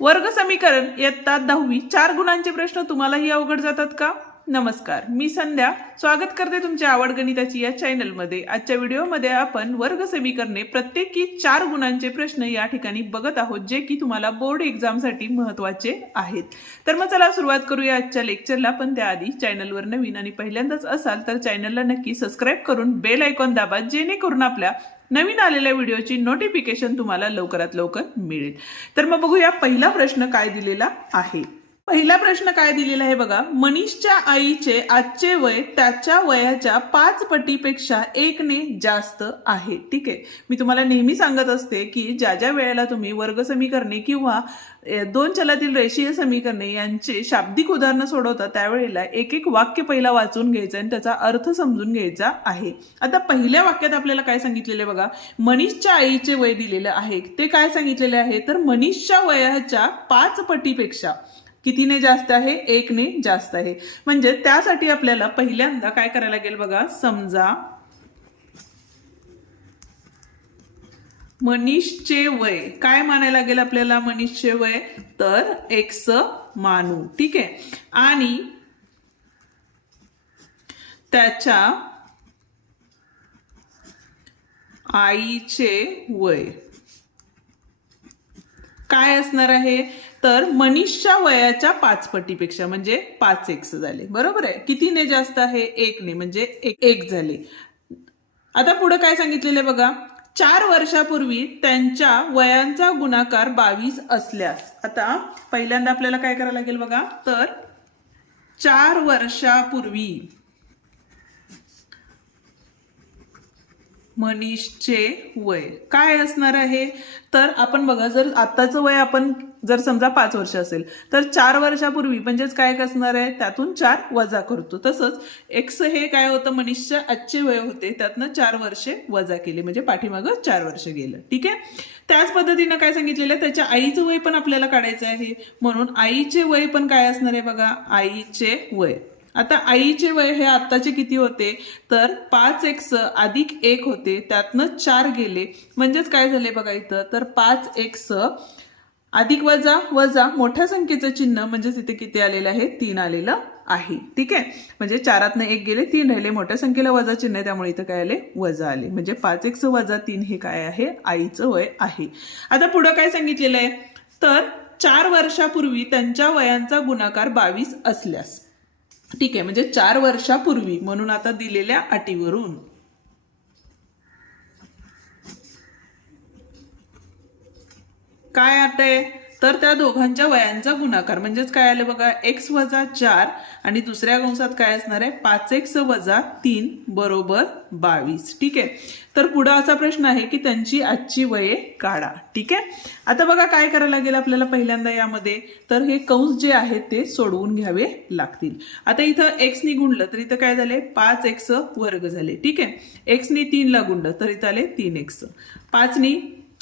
वर्ग समीकरण इयत्ता 10वी 4 गुणांचे प्रश्न तुम्हालाही अवघड जातात का? नमस्कार, मी संध्या स्वागत करते तुमच्या आवड गणिताची या चॅनलमध्ये। आजच्या व्हिडिओमध्ये आपण वर्ग समीकरणे प्रत्येकी 4 गुणांचे प्रश्न या ठिकाणी बघत आहोत, जे की तुम्हाला बोर्ड एग्जामसाठी महत्त्वाचे आहेत। तर मग चला सुरुवात करूया आजच्या लेक्चरला। पण त्याआधी चॅनलवर नवीन आणि पहिल्यांदाच असाल तर चॅनलला नक्की सबस्क्राइब करून बेल आयकॉन दाबा, जेणेकरून आपल्या नवीन आलेल्या व्हिडिओची नोटिफिकेशन तुम्हाला लवकरात लवकर मिळेल। तर मग बघूया पहिला प्रश्न काय दिलेला आहे। पहिला प्रश्न काय दिलेला आहे बघा, मनीषच्या आईचे आजचे वय त्याच्या वयाच्या 5 पटीपेक्षा 1 ने जास्त आहे। ठीक आहे, मी तुम्हाला नेहमी सांगत असते की ज्या ज्या वेळेला तुम्ही वर्ग समीकरणे किंवा दोन चलातील रेषीय समीकरणे यांचे शाब्दिक उदाहरणं सोडवता त्यावेळेला एक एक वाक्य पहिला वाचून घ्यायचं आणि त्याचा अर्थ समजून घ्यायचा आहे। आता पहिल्या वाक्यात आपल्याला काय सांगितलेले बघा, मनीषच्या आईचे वय दिलेले आहे। ते काय सांगितलेले आहे तर मनीषच्या वयाच्या 5 पटीपेक्षा कितीने जास्त आहे? 1 ने जास्त आहे। म्हणजे त्यासाठी आपल्याला पहिल्यांदा काय करायला लागेल बघा, समजा मनीषचे वय काय मानायला लागेल आपल्याला, मनीषचे वय तर x मानू। ठीक आहे, आणि त्याच्या आईचे वय काय असणार आहे तर मनीषच्या वयाच्या 5 पटीपेक्षा, म्हणजे 5x झाले। बरोबर आहे, कितीने जास्त आहे? 1 ने, म्हणजे 1 झाले। आता पुढे काय सांगितलेले बघा, 4 वर्षापूर्वी त्यांच्या वयांचा गुणाकार 22 असल्यास। आता पहिल्यांदा आपल्याला काय करायला लागेल बघा, तर 4 वर्षापूर्वी मनीषचे वय काय असणार आहे तर आपण बघा, जर आताचं वय आपण जर समजा 5 वर्ष असेल तर 4 वर्षापूर्वी म्हणजेच काय असणार आहे, त्यातून 4 वजा करतो। तसंच x हे काय होतं, मनीषच्या आजचे वय होते, त्यातनं 4 वर्षे वजा केले, म्हणजे पाठीमागं 4 वर्ष गेलं। ठीक आहे, त्याच पद्धतीनं काय सांगितलेलं आहे, त्याच्या आईचं वय पण आपल्याला काढायचं आहे, म्हणून आईचे वय पण काय असणार आहे बघा, आईचे वय। आता आईचे वय हे आत्ताचे किती होते तर 5x अधिक 1 होते, त्यातनं 4 गेले, म्हणजेच काय झाले बघा इथं, तर 5x अधिक वजा वजा मोठ्या संख्येचं चिन्ह, म्हणजे इथे किती आलेलं आहे, 3 आलेलं आहे। ठीक आहे, म्हणजे 4तनं 1 गेले, 3 राहिले, मोठ्या संख्येला वजा चिन्ह आहे, त्यामुळे इथं काय आले, वजा आले, म्हणजे 5x वजा 3 हे काय आहे, आईचं वय आहे। आता पुढं काय सांगितलेलं आहे तर 4 वर्षापूर्वी त्यांच्या वयांचा गुणाकार 22 असल्यास। ठीक आहे, म्हणजे 4 वर्षापूर्वी, म्हणून आता दिलेल्या अटीवरून काय आता आहे तर त्या दोघांच्या वयांचा गुणाकार, म्हणजेच काय आलं बघा, x वजा 4 आणि दुसऱ्या कंसात काय असणार आहे, 5x वजा 3 बरोबर 22। ठीक आहे, तर पुढे असा प्रश्न आहे की त्यांची आजची वये काढा। ठीक आहे, आता बघा काय करायला लागेल आपल्याला पहिल्यांदा यामध्ये, तर हे कंस जे आहेत ते सोडवून घ्यावे लागतील। आता इथं x ने गुणलं तर इथं काय झाले, 5x वर्ग झाले। ठीक आहे, x ने 3 ला गुणलं तर इथं आले 3x,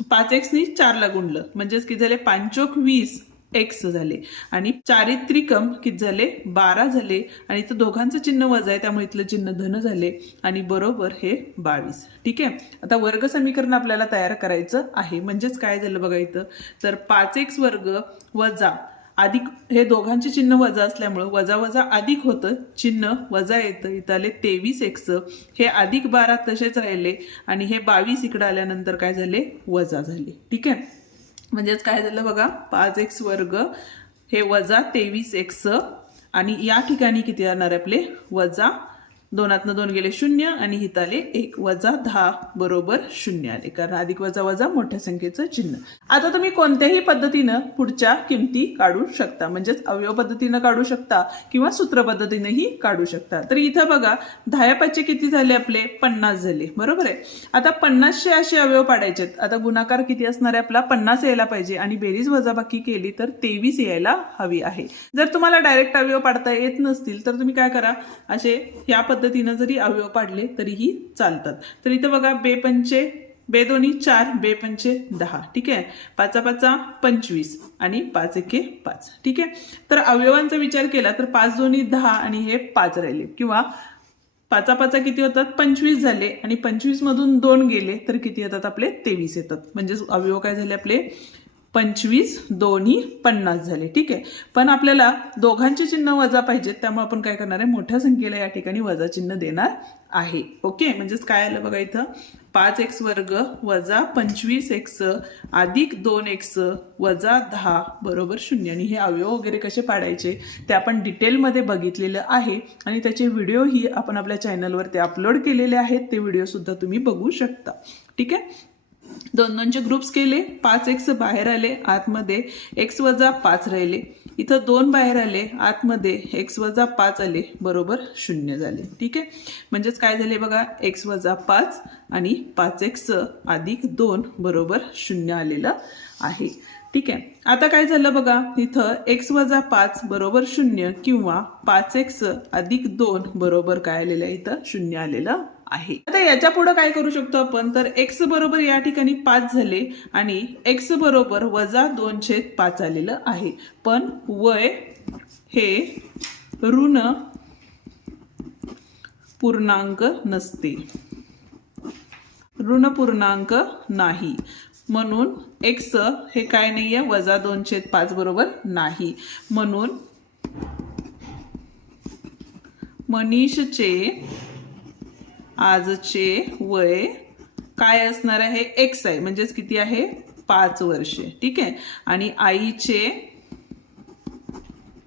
5x ने 4 ला गुणलं म्हणजेच किती झाले, 5 20 x झाले, आणि 4 त्रिकम किती झाले, 12 झाले, आणि इथं दोघांचं चिन्ह वजा आहे, त्यामुळे इथलं चिन्ह धन झाले, आणि बरोबर हे 22। ठीक आहे, आता वर्ग समीकरण आपल्याला तयार करायचं आहे, म्हणजेच काय झालं बघा इथं, तर 5x वर्ग वजा अधिक, हे दोघांचे चिन्ह वजा असल्यामुळं वजा वजा अधिक होतं, चिन्ह वजा येतं, इथं आले 23x, हे अधिक 12 तसेच राहिले, आणि हे 22 इकडे आल्यानंतर काय झाले, वजा झाले। ठीक आहे, म्हणजेच काय झालं बघा, 5x वर्ग हे वजा 23x, आणि या ठिकाणी किती येणार आपले, वजा 2तनं 2 गेले 0, आणि हित आले 1, वजा 10 बरोबर 0 आले, कारण अधिक वजा वजा मोठ्या संख्येचं चिन्ह। आता तुम्ही कोणत्याही पद्धतीनं पुढच्या किमती काढू शकता, म्हणजेच अवयव पद्धतीनं काढू शकता किंवा सूत्र पद्धतीनेही काढू शकता। तर इथं बघा 10 किती झाले आपले, 50 झाले। बरोबर आहे, आता 50चे असे अवयव पाडायचे, आता गुणाकार किती असणार आहे आपला, 50 यायला पाहिजे, आणि बेरीज वजाबाकी केली तर 23 यायला हवी आहे। जर तुम्हाला डायरेक्ट अवयव पाडता येत नसतील तर तुम्ही काय करा, असे या पद्धतीनं जरी अवयव पाडले तरीही चालतात। तर इथं बघा, बे दोन्ही 4, बे पंचे 10। ठीक आहे, 5 5 25 आणि 5 1 5। ठीक आहे, तर अवयवांचा विचार केला तर 5 दोन्ही 10 आणि हे 5 राहिले, किंवा 5 5 किती होतात, 25 झाले, आणि 25 मधून 2 गेले तर किती येतात आपले, 23 येतात। म्हणजे अवयव काय झाले आपले, 25 दोन्ही 50 झाले. ठीक आहे, पण आपल्याला दोघांचे चिन्ह वजा पाहिजेत, त्यामुळे आपण काय करणार आहे, मोठ्या संख्येला या ठिकाणी वजा चिन्ह देणार आहे. ओके, म्हणजेच काय आलं बघा इथं, 5x वर्ग वजा 25x अधिक 2x वजा 10 बरोबर 0. आणि हे अवयव वगैरे कसे पाडायचे ते आपण डिटेलमध्ये बघितलेलं आहे आणि त्याचे व्हिडिओही आपण आपल्या चॅनलवरती अपलोड केलेले आहेत, ते व्हिडिओ सुद्धा तुम्ही बघू शकता. ठीक आहे, 2 ग्रुप्स केले, 5x बाहेर आले, आतमध्ये x वजा 5 राहिले, इथं 2 बाहेर आले, आतमध्ये x वजा 5 आले बरोबर 0 झाले. ठीक आहे, म्हणजेच काय झाले बघा, x वजा 5 आणि 5x अधिक 2 बरोबर 0 आलेलं आहे. ठीक आहे, आता काय झालं बघा, इथं x वजा 5 बरोबर 0 किंवा 5x अधिक 2 बरोबर काय आलेलं आहे, इथं 0 आलेलं आहे. आता याच्या पुढे काय करू शकतो आपण, तर x बरोबर या ठिकाणी 5 झाले आणि x बरोबर वजा 2/5 आलेलं आहे, पण वय हे ऋण पूर्णांक नसते, ऋण पूर्णांक नाही, म्हणून x हे काय नाहीये, वजा 2/5 बरोबर नाही. म्हणून मनीषचे आजचे वय काय असणार आहे, x आहे, म्हणजेच किती आहे, 5 वर्षे. ठीक आहे, आणि आईचे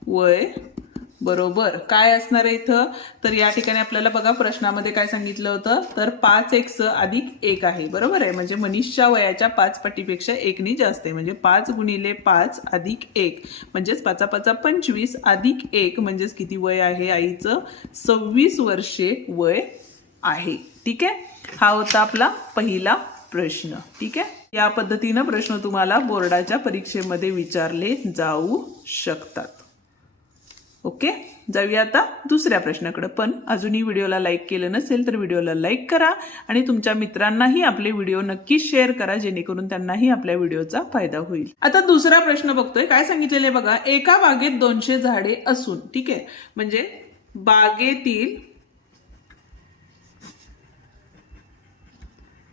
वय बरोबर काय असणार आहे इथं, तर या ठिकाणी आपल्याला बघा प्रश्नामध्ये काय सांगितलं होतं, तर 5x अधिक 1 आहे, बरोबर आहे, म्हणजे मनीषच्या वयाच्या 5 पटीपेक्षा 1 नी जास्त आहे, म्हणजे 5 गुणिले 5 अधिक 1 म्हणजेच 5 5 25 अधिक 1 म्हणजेच किती वय आहे आईचं, 26 वर्षे वय आहे. ठीक आहे, हा होता आपला पहिला प्रश्न. ठीक आहे, या पद्धतीनं प्रश्न तुम्हाला बोर्डाच्या परीक्षेमध्ये विचारले जाऊ शकतात. ओके, जाऊया आता दुसऱ्या प्रश्नाकडे. पण अजूनही व्हिडिओला लाईक केलं नसेल तर व्हिडिओला लाईक करा आणि तुमच्या मित्रांनाही आपले व्हिडिओ नक्की शेअर करा, जेणेकरून त्यांनाही आपल्या व्हिडिओचा फायदा होईल. आता दुसरा प्रश्न बघतोय, काय सांगितलेले बघा, एका बागेत 200 झाडे असून, ठीक आहे, म्हणजे बागेतील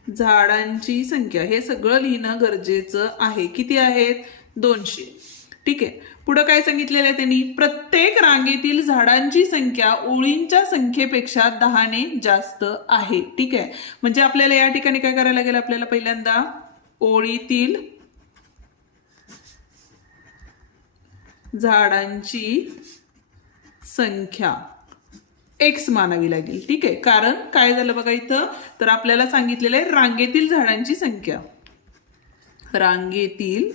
झाडांची संख्या, हे सगळं लिहिणं गरजेचं आहे. किती आहेत, 200. ठीक आहे, पुढे काय सांगितलेलं आहे त्यांनी, प्रत्येक रांगेतील झाडांची संख्या ओळींच्या संख्येपेक्षा 10 ने जास्त आहे. ठीक आहे, म्हणजे आपल्याला या ठिकाणी काय करायला लागेल, आपल्याला पहिल्यांदा ओळीतील झाडांची संख्या x मानावी लागेल. ठीक आहे, कारण काय झालं बघा इथं, तर आपल्याला सांगितलेलं आहे रांगेतील झाडांची संख्या, रांगेतील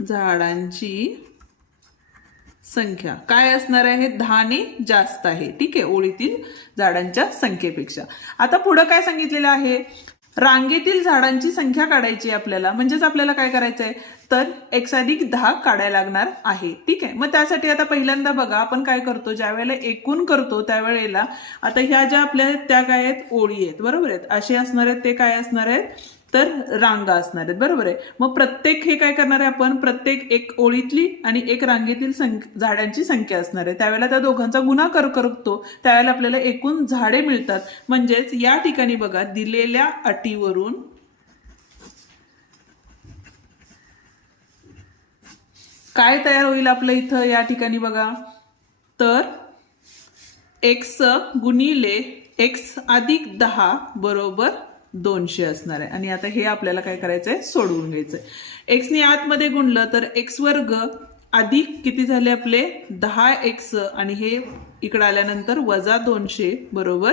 झाडांची संख्या काय असणार आहे, 10 ने जास्त आहे. ठीक आहे, ओळीतील झाडांच्या संख्येपेक्षा. आता पुढे काय सांगितलेलं आहे, रांगेतील झाडांची संख्या काढायची आपल्याला, म्हणजेच आपल्याला काय करायचं आहे, तर x अधिक 10 काढायला लागणार आहे. ठीक आहे, मग त्यासाठी आता पहिल्यांदा बघा आपण काय करतो, ज्या वेळेला एकूण करतो त्यावेळेला आता ह्या ज्या आपल्या त्या काय आहेत, ओळी आहेत, बरोबर आहेत, असे असणार आहेत, ते काय असणार आहेत, तर रांगा असणार आहेत, बरोबर आहे. मग प्रत्येक हे काय करणार आहे आपण, प्रत्येक एक ओळीतली आणि एक रांगेतील झाडांची संख्या असणार आहे, त्यावेळेला त्या दोघांचा गुणाकार करतो, त्यावेळेला आपल्याला एकूण झाडे मिळतात. म्हणजेच या ठिकाणी बघा दिलेल्या अटीवरून काय तयार होईल आपलं इथं, या ठिकाणी बघा, तर x गुणिले x अधिक 10 बरोबर 200 असणार आहे. आणि आता हे आपल्याला काय करायचंय, सोडवून घ्यायचंय. x ने आतमध्ये गुणलं तर x वर्ग अधिक किती झाले आपले 10x आणि हे इकडे आल्यानंतर वजा 200 बरोबर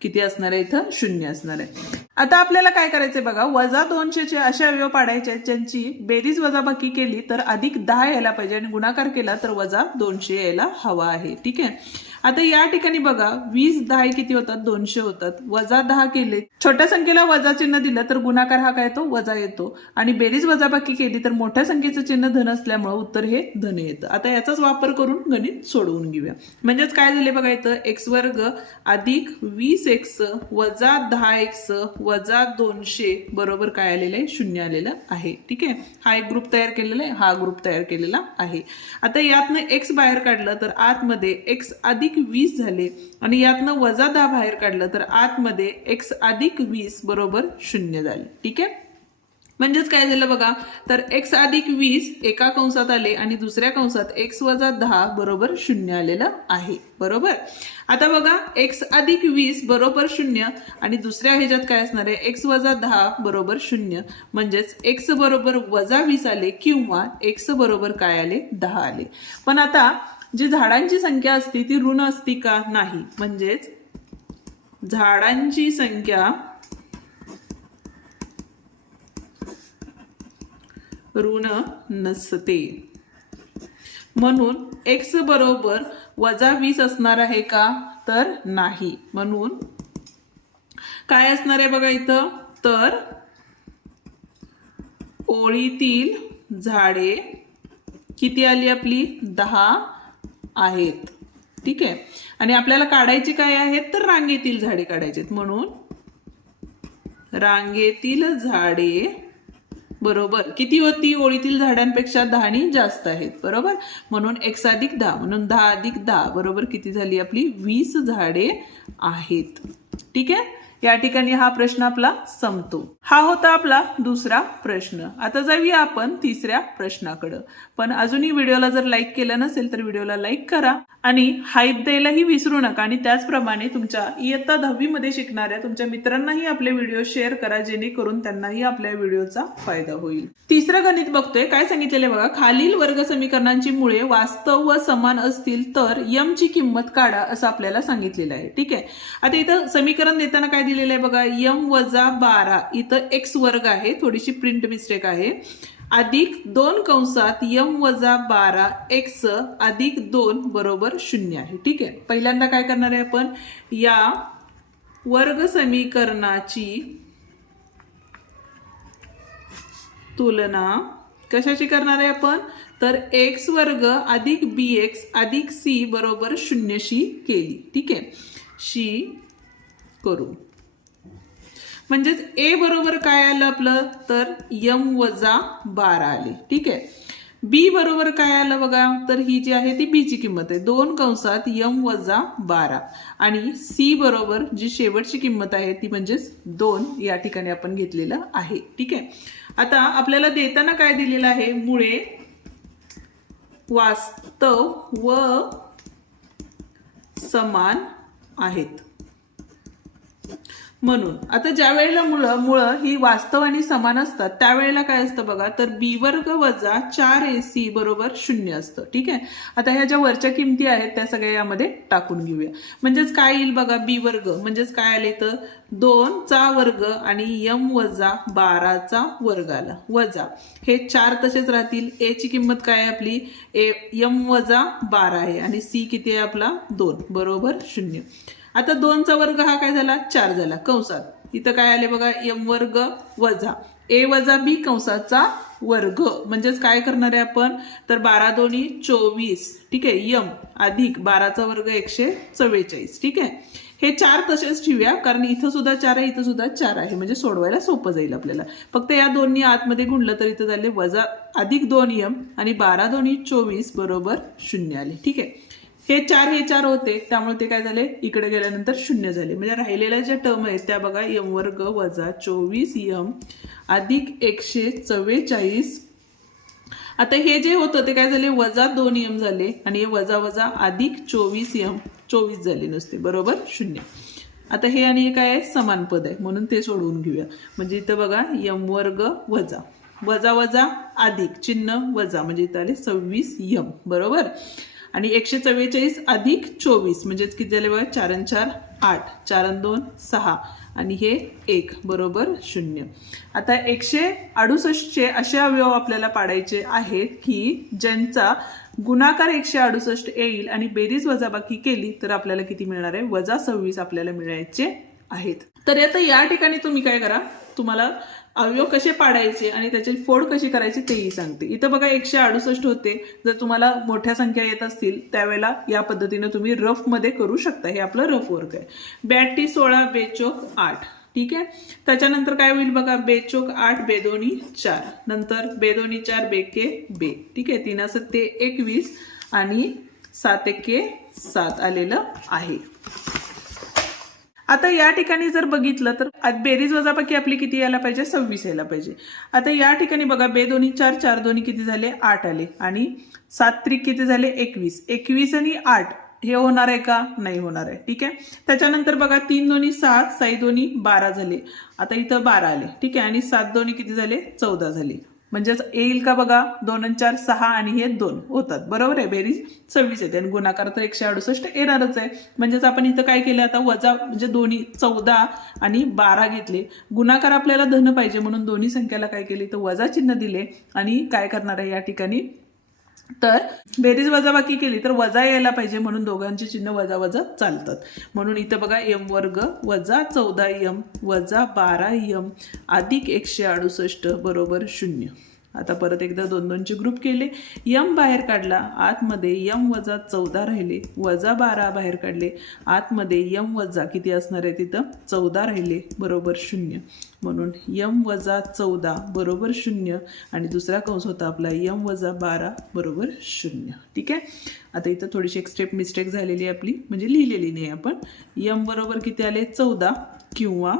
किती असणार आहे, इथं 0 असणार आहे. आता आपल्याला काय करायचंय बघा, वजा 200 चे अशा अवयव पाडायचे ज्यांची बेरीज वजाबाकी केली तर अधिक 10 यायला पाहिजे आणि गुणाकार केला तर वजा 200 यायला हवा आहे. ठीक आहे, आता या ठिकाणी बघा 20 10 किती होतात, 200 होतात, वजा 10 केले, छोट्या संख्येला वजा चिन्ह दिलं तर गुणाकार हा काय येतो, वजा येतो, आणि बेरीज वजाबाकी केली तर मोठ्या संख्येचं चिन्ह धन असल्यामुळे उत्तर हे धन येतं. आता याचाच वापर करून गणित सोडवून घेऊया. म्हणजेच काय झाले बघा इथं, x वर्ग अधिक 20x वजा 10x वजा 200 बरोबर काय आलेलं आहे, 0 आलेलं आहे. ठीक आहे, हा एक ग्रुप तयार केलेला आहे, हा ग्रुप तयार केलेला आहे. आता यातनं x बाहेर काढलं तर आतमध्ये x अधिक 20 झाले आणि यातनं वजा 10 बाहेर काढलं तर आतमध्ये x अधिक 20 बरोबर 0 झाले. ठीक आहे, म्हणजेच काय झालं बघा, तर x अधिक 20 एका कंसात आले आणि दुसऱ्या कंसात x वजा 10 बरोबर 0 आलेलं आहे. बरोबर. आता बघा x अधिक 20 बरोबर 0 आणि दुसऱ्या ह्याच्यात काय असणार आहे, x वजा 10 बरोबर 0. म्हणजेच x बरोबर वजा 20 आले किंवा x बरोबर काय आले, 10 आले. पण आता जी झाडांची संख्या असते ती ऋण असती का, नाही. म्हणजेच झाडांची संख्या ऋण नसते. म्हणून x बरोबर वजा 20 असणार आहे का, तर नाही. म्हणून काय असणार आहे बघा इथं, तर ओळीतील झाडे किती आली आपली, 10 आहेत. ठीक आहे. आणि आपल्याला काढायची काय आहेत, तर रांगेतील झाडे काढायचे. म्हणून रांगेतील झाडे बरोबर किती होती, ओळीतील झाडांपेक्षा 10 जास्त आहेत. बरोबर. म्हणून x अधिक 10 म्हणून 10 अधिक 10 बरोबर किती झाली आपली, 20 झाडे आहेत. ठीक आहे. या ठिकाणी हा प्रश्न आपला संपतो. हा होता आपला दुसरा प्रश्न. आता जाऊया आपण तिसऱ्या प्रश्नाकडे. पण अजूनही व्हिडिओला जर लाईक केलं नसेल तर व्हिडिओला लाईक करा आणि हाईप द्यायलाही विसरू नका. आणि त्याचप्रमाणे तुमच्या इयत्ता 10वी मध्ये शिकणाऱ्या तुमच्या मित्रांनाही आपले व्हिडिओ शेअर करा, जेणेकरून त्यांनाही आपल्या व्हिडिओचा फायदा होईल. तिसरं गणित बघतोय. काय सांगितलेले बघा, खालील वर्ग समीकरणांची मुळे वास्तव व समान असतील तर m ची किंमत काढा असं आपल्याला सांगितलेलं आहे. ठीक आहे. आता इथं समीकरण देताना काय दिलेलं आहे बघा, m वजा 12 इथं x वर्ग आहे, थोडीशी प्रिंट मिस्टेक आहे, अधिक 2 कंसात m वजा 12 x अधिक 2 बरोबर 0 आहे. ठीक आहे. पहिल्यांदा काय करणार आहे आपण, या वर्ग समीकरणाची तुलना कशाची करणार आहे आपण, तर x वर्ग अधिक bx अधिक c बरोबर 0 शी केली. ठीक आहे. शी करू. म्हणजेच a बरोबर काय आलं आपलं, तर m वजा 12 आले. ठीक आहे. b बरोबर काय आलं बघा, तर ही जी आहे ती b ची किंमत आहे, 2 कंसात m वजा 12 आणि c बरोबर जी शेवटची किंमत आहे ती म्हणजेच 2 या ठिकाणी आपण घेतलेलं आहे. ठीक आहे. आता आपल्याला देताना काय दिलेलं आहे, मुळे वास्तव व समान आहेत. म्हणून आता ज्या वेळेला मुळं ही वास्तव आणि समान असतात त्यावेळेला काय असतं बघा, तर b वर्ग वजा 4ac बरोबर 0 असतं. ठीक आहे. आता ह्या ज्या वरच्या किमती आहेत त्या सगळ्या यामध्ये टाकून घेऊया. म्हणजेच काय येईल बघा, b वर्ग म्हणजेच काय आले, तर 2 चा वर्ग आणि m वजा 12 चा वर्ग आला, वजा हे 4 तसेच राहतील. a ची किंमत काय आहे आपली, m वजा 12 आहे आणि c किती आहे आपला, 2 बरोबर 0. आता 2 चा वर्ग हा काय झाला, 4 झाला. कंसात इथं काय आले बघा, m वर्ग वजा a वजा b कंसाचा वर्ग. म्हणजेच काय करणार आहे आपण, तर 12 दोन्ही 24. ठीक आहे. m अधिक 12 चा वर्ग 144. ठीक आहे. हे 4 तसेच ठेवूया, कारण इथं सुद्धा 4 आहे, इथं सुद्धा 4 आहे, म्हणजे सोडवायला सोपं जाईल आपल्याला. फक्त या दोन्ही आतमध्ये गुणलं तर इथं झाले वजा अधिक 2m आणि 12 दोन्ही 24 बरोबर 0 आले. ठीक आहे. हे 4 होते, त्यामुळे ते काय झाले, इकडे गेल्यानंतर 0 झाले. म्हणजे राहिलेल्या ज्या टर्म आहेत त्या बघा, m वर्ग वजा 24m अधिक 144. आता हे जे होतं ते काय झाले, वजा 2m झाले आणि हे वजा वजा अधिक 24m 24 झाले नुसते बरोबर 0. आता हे आणि हे काय आहे, समान पद आहे, म्हणून ते सोडवून घेऊया. म्हणजे इथं बघा, m वर्ग वजा वजा वजा अधिक चिन्ह वजा, म्हणजे इथं आले 26m बरोबर. आणि 144 अधिक 24 म्हणजे किती झाले बघा, 4 आणि 4 8, 4 आणि 2 6 आणि हे 1 बरोबर 0. आता 168चे असे अवयव आपल्याला पाडायचे आहेत की ज्यांचा गुणाकार 168 येईल आणि बेरीज वजाबाकी केली तर आपल्याला किती मिळणार आहे, वजा 26 आपल्याला मिळायचे आहेत. तर आता या ठिकाणी तुम्ही काय करा, तुम्हाला अवयव कसे पाडायचे आणि त्याची फोड कशी करायची तेही सांगते. इथं बघा 168 होते, जर तुम्हाला मोठ्या संख्या येत असतील त्यावेळेला या पद्धतीने तुम्ही रफ मध्ये करू शकता. हे आपलं रफ वर्क आहे. 82 16 बेचोक 8. ठीक आहे. त्याच्यानंतर काय होईल बघा, बेचोक 8 बेदोनी 4, नंतर बेदोनी 4 बेके बे. ठीक आहे. 3 7 21 आणि 7 1 7 आलेलं आहे. आता या ठिकाणी जर बघितलं तर बेरीज वजाबाकी आपली किती यायला पाहिजे, 26 यायला पाहिजे. आता या ठिकाणी बघा, बे दोन्ही 4, 4 दोन्ही किती झाले, 8 आले आणि 7 त्रिक किती झाले, 21. 21 आणि 8 हे होणार आहे का, नाही होणार आहे. ठीक आहे. त्याच्यानंतर बघा 3 दोन्ही 6, 6 दोन्ही 12 झाले. आता इथं 12 आले. ठीक आहे. आणि 7 दोन्ही किती झाले, 14 झाले. म्हणजेच येईल का बघा, 2 आणि 4 6 आणि हे 2 होतात. बरोबर आहे. बेरीज 26 येते आणि गुणाकार तर 168 येणारच आहे. म्हणजेच आपण इथं काय केलं, आता वजा म्हणजे दोन्ही 14 आणि 12 घेतले. गुणाकार आपल्याला धन पाहिजे म्हणून दोन्ही संख्याला काय केले, तर वजा चिन्ह दिले आणि काय करणार आहे या ठिकाणी, तर बेरीज वजाबाकी केली तर वजा यायला पाहिजे म्हणून दोघांचे चिन्ह वजा वजा चालतात. म्हणून इथं बघा m वर्ग वजा 14m वजा 12m अधिक 168 बरोबर 0. आता परत एकदा 2 2 चे ग्रुप केले, m बाहेर काढला, आतमध्ये m वजा 14 राहिले, वजा 12 बाहेर काढले, आतमध्ये m वजा किती असणार आहे तिथं, 14 राहिले बरोबर 0. म्हणून m वजा 14 बरोबर 0 आणि दुसरा कंस होता आपला m वजा 12 बरोबर 0. ठीक आहे. आता इथं थोडीशी एक स्टेप मिस्टेक झालेली आहे आपली, म्हणजे लिहिलेली नाही आपण. m बरोबर किती आले, 14 किंवा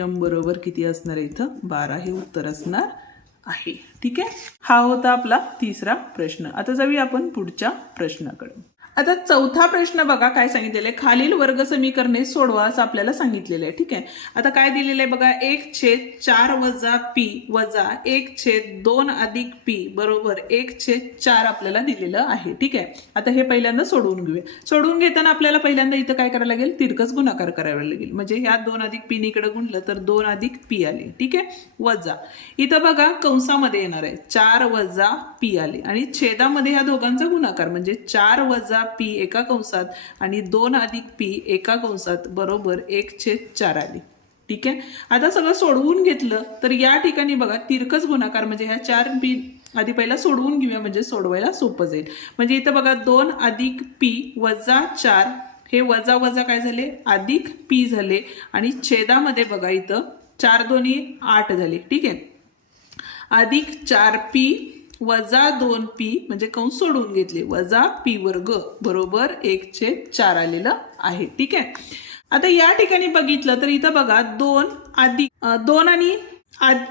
m बरोबर किती असणार आहे इथं, 12 हे उत्तर असणार आहे. ठीक आहे. हा होता आपला तिसरा प्रश्न. आता जाऊया आपण पुढच्या प्रश्नाकडे. आता चौथा प्रश्न बघा काय सांगितलेलं आहे, खालील वर्ग समीकरणे सोडवा असं आपल्याला सांगितलेलं आहे. ठीक आहे. आता काय दिलेलं आहे बघा, 1/4 वजा p वजा 1/2 अधिक p बरोबर 1/4 आपल्याला दिलेलं आहे. ठीक आहे. आता हे पहिल्यांदा सोडवून घेऊया. सोडवून घेताना आपल्याला पहिल्यांदा इथं काय करायला लागेल, तिरकस गुणाकार करावा लागेल. म्हणजे ह्या 2 अधिक p इकडे गुणलं तर 2 अधिक p आले. ठीक आहे. वजा इथं बघा कंसामध्ये येणार आहे 4 वजा p आले आणि छेदामध्ये ह्या दोघांचा गुणाकार म्हणजे 4 वजा p एका कंसात आणि 2 अधिक p एका कंसात बरोबर 1/4 आले. ठीक आहे. आता सगळं सोडवून घेतलं तर या ठिकाणी बघा तिरकस गुणाकार म्हणजे ह्या 4p आधी पहिला सोडवून घेऊया म्हणजे सोडवायला सोपं जाईल. म्हणजे इथं बघा 2 अधिक p वजा 4 हे वजा वजा काय झाले, अधिक p झाले आणि छेदामध्ये बघा इथं 4 दोन्ही 8 झाले. ठीक आहे. अधिक 4p वजा 2p म्हणजे कंस सोडवून घेतले, वजा p वर्ग बरोबर 1/4 आलेलं आहे. ठीक आहे. आता या ठिकाणी बघितलं तर इथं बघा 2 अधिक 2 आणि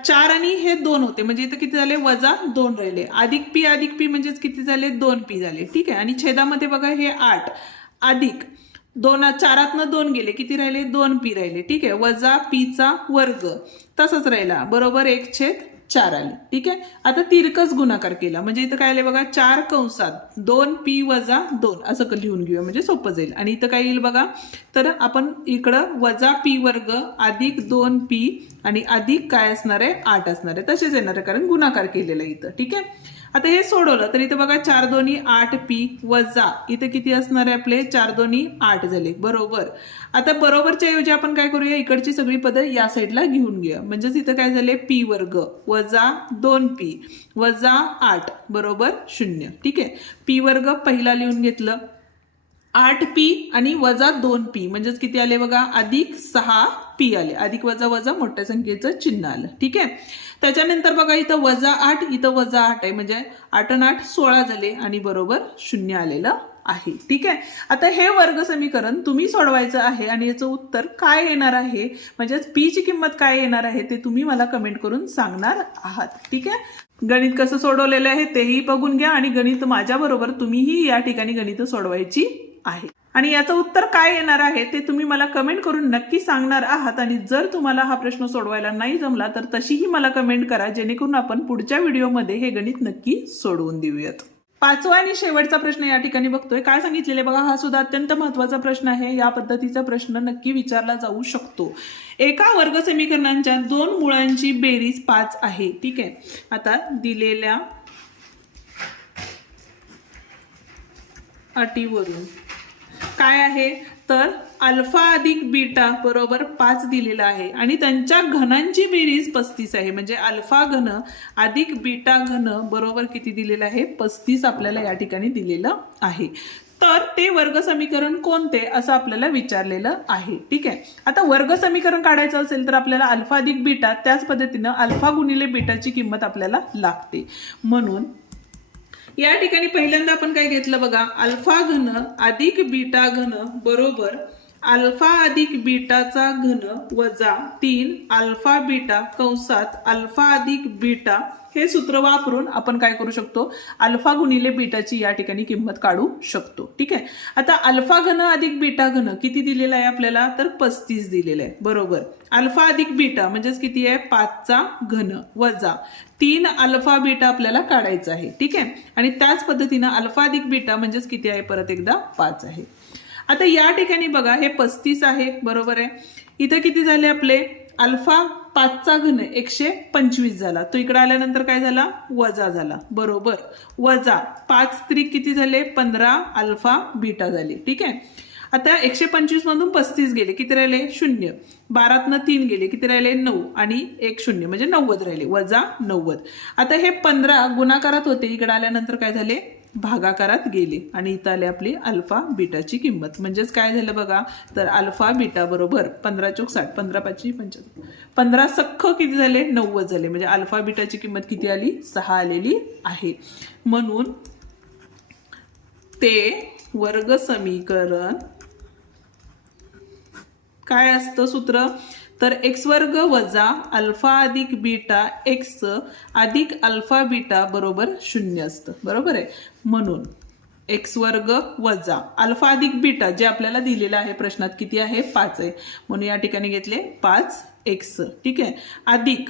4 आणि हे 2 होते म्हणजे इथं किती झाले, वजा 2 राहिले. अधिक p म्हणजेच किती झाले, 2p झाले. ठीक आहे. आणि छेदामध्ये बघा हे 8 अधिक 2 4 2 गेले, किती राहिले, 2p राहिले. ठीक आहे. वजा p चा वर्ग तसंच राहिला बरोबर 1/4 आले. ठीक आहे. आता तिरकस गुणाकार केला म्हणजे इथं काय आले बघा, 4 कंसात 2p वजा 2 असं लिहून घेऊया म्हणजे सोपं जाईल. आणि इथं काय येईल बघा, तर आपण इकडं वजा p वर्ग अधिक 2p आणि अधिक काय असणार आहे, 8 असणार आहे. तसेच येणार आहे कारण गुणाकार केलेला इथं. ठीक आहे. आता हे सोडवलं तर इथं बघा 4 दोन्ही 8p वजा इथं किती असणार आहे आपले, 4 दोन्ही 8 झाले बरोबर. आता बरोबरच्या ऐवजी आपण काय करूया, इकडची सगळी पदं या साईडला घेऊन घेऊया. म्हणजेच इथं काय झाले, p वर्ग वजा 2p वजा 8 बरोबर 0. ठीक आहे. p वर्ग पहिला लिहून घेतलं, 8p आणि वजा 2p म्हणजेच किती आले बघा, अधिक 6p आले. अधिक वजा वजा मोठ्या संख्येचं चिन्ह आलं. ठीक आहे. त्याच्यानंतर बघा इथं वजा 8 इथं वजा 8 आहे म्हणजे 8 आणि 8 16 झाले आणि बरोबर 0 आलेलं आहे. ठीक आहे. आता हे वर्ग समीकरण तुम्ही सोडवायचं आहे आणि याचं उत्तर काय येणार आहे म्हणजेच p ची किंमत काय येणार आहे ते तुम्ही मला कमेंट करून सांगणार आहात. ठीक आहे. गणित कसं सोडवलेलं आहे तेही बघून घ्या आणि गणित माझ्याबरोबर तुम्हीही या ठिकाणी गणित सोडवायची आहे आणि याचं उत्तर काय येणार आहे ते तुम्ही मला कमेंट करून नक्की सांगणार आहात. आणि जर तुम्हाला हा प्रश्न सोडवायला नाही जमला तर तशीही मला कमेंट करा जेणेकरून आपण पुढच्या व्हिडिओमध्ये हे गणित नक्की सोडवून देऊयात. 5वा आणि शेवटचा प्रश्न या ठिकाणी बघतोय. काय सांगितलेले बघा, हा सुद्धा अत्यंत महत्वाचा प्रश्न आहे. या पद्धतीचा प्रश्न नक्की विचारला जाऊ शकतो. एका वर्ग समीकरणांच्या 2 मुळांची बेरीज 5 आहे. ठीक आहे. आता दिलेल्या अटीवरून काय आहे तर अल्फा अधिक बीटा बरोबर 5 दिलेला आहे आणि त्यांच्या घनांची बेरीज 35 आहे. म्हणजे अल्फा घन अधिक बीटा घन बरोबर किती दिलेलं आहे, 35 आपल्याला या ठिकाणी दिलेलं आहे. तर ते वर्ग समीकरण कोणते असं आपल्याला विचारलेलं आहे. ठीक आहे. आता वर्ग समीकरण काढायचं असेल तर आपल्याला अल्फा अधिक बीटा त्याच पद्धतीनं अल्फा गुणिले बीटाची किंमत आपल्याला लागते. म्हणून या ठिकाणी पहिल्यांदा आपण काय घेतलं बघा, अल्फा घन अधिक बीटा घन बरोबर अल्फा अधिक बीटाचा घन वजा 3 अल्फा बीटा कंसात अल्फा अधिक बीटा हे सूत्र वापरून आपण काय करू शकतो, अल्फा गुणिले बीटाची या ठिकाणी किंमत काढू शकतो. ठीक आहे. आता अल्फा घन अधिक बीटा घन किती दिलेला आहे आपल्याला, तर 35 दिलेला आहे. बरोबर. अल्फा अधिक बीटा म्हणजेच किती आहे, 5चा घन वजा 3 अल्फा बीटा आपल्याला काढायचा आहे. ठीक आहे. आणि त्याच पद्धतीनं अल्फा अधिक बीटा म्हणजेच किती आहे, परत एकदा 5 आहे. आता या ठिकाणी बघा हे 35 आहे. बरोबर आहे. इथं किती झाले आपले, अल्फा 5चा घन 125 झाला. तो इकडे आल्यानंतर काय झाला, वजा झाला. बरोबर. वजा 5 त्रिक किती झाले, 15 अल्फा बीटा झाले. ठीक आहे. आता 125 मधून 35 गेले, किती राहिले, 0. 12तनं 3 गेले, किती राहिले, 9 आणि 1 0 म्हणजे 90 राहिले, वजा 90. आता हे 15 गुणाकारात होते, इकडे आल्यानंतर काय झाले, भागाकारात गेले आणि इथं आले आपली अल्फा बीटाची किंमत. म्हणजेच काय झालं बघा, तर अल्फा बीटा बरोबर 15 चौक 60, 15 5 75, 15 सख्ख किती झाले, 90 झाले. म्हणजे अल्फा बीटाची किंमत किती आली, 6 आलेली आहे. म्हणून ते वर्ग समीकरण काय असतं सूत्र, तर एक्स वर्ग वजा अल्फा अधिक बीटा एक्स अधिक अल्फा बीटा बरोबर 0 असतं. बरोबर आहे. म्हणून एक्स वर्ग वजा अल्फा अधिक बीटा जे आपल्याला दिलेलं आहे प्रश्नात किती आहे, 5 आहे. म्हणून या ठिकाणी घेतले 5 एक्स. ठीक आहे. अधिक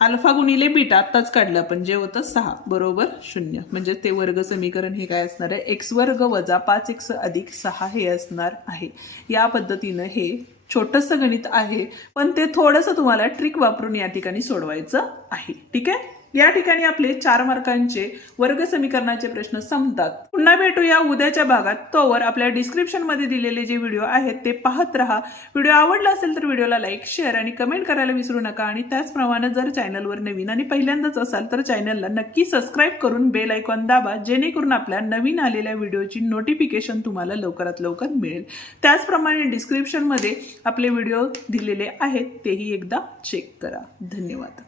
अल्फा गुणिले बीटा आत्ताच काढलं आपण, जे होतं 6 बरोबर 0. म्हणजे ते वर्ग समीकरण हे काय असणार आहे, एक्स वर्ग वजा 5x अधिक 6 हे असणार आहे. या पद्धतीनं हे छोटंसं गणित आहे, पण ते थोडंसं तुम्हाला ट्रिक वापरून या ठिकाणी सोडवायचं आहे. ठीक आहे. या ठिकाणी आपले 4 मार्कांचे वर्ग समीकरणाचे प्रश्न संपतात. पुन्हा भेटूया उद्याच्या भागात. तोवर आपल्या डिस्क्रिप्शन मध्ये दिलेले जे व्हिडिओ आहेत ते पाहत राहा. व्हिडिओ आवडला असेल तर व्हिडिओला लाईक, शेअर आणि कमेंट करायला विसरू नका. आणि त्याचप्रमाणे जर चॅनलवर नवीन आणि पहिल्यांदाच असाल तर चॅनलला नक्की सबस्क्राईब करून बेल आयकॉन दाबा, जेणेकरून आपल्या नवीन आलेल्या व्हिडिओची नोटिफिकेशन तुम्हाला लवकरात लवकर मिळेल. त्याचप्रमाणे डिस्क्रिप्शन मध्ये आपले व्हिडिओ दिलेले आहेत तेही एकदा चेक करा. धन्यवाद.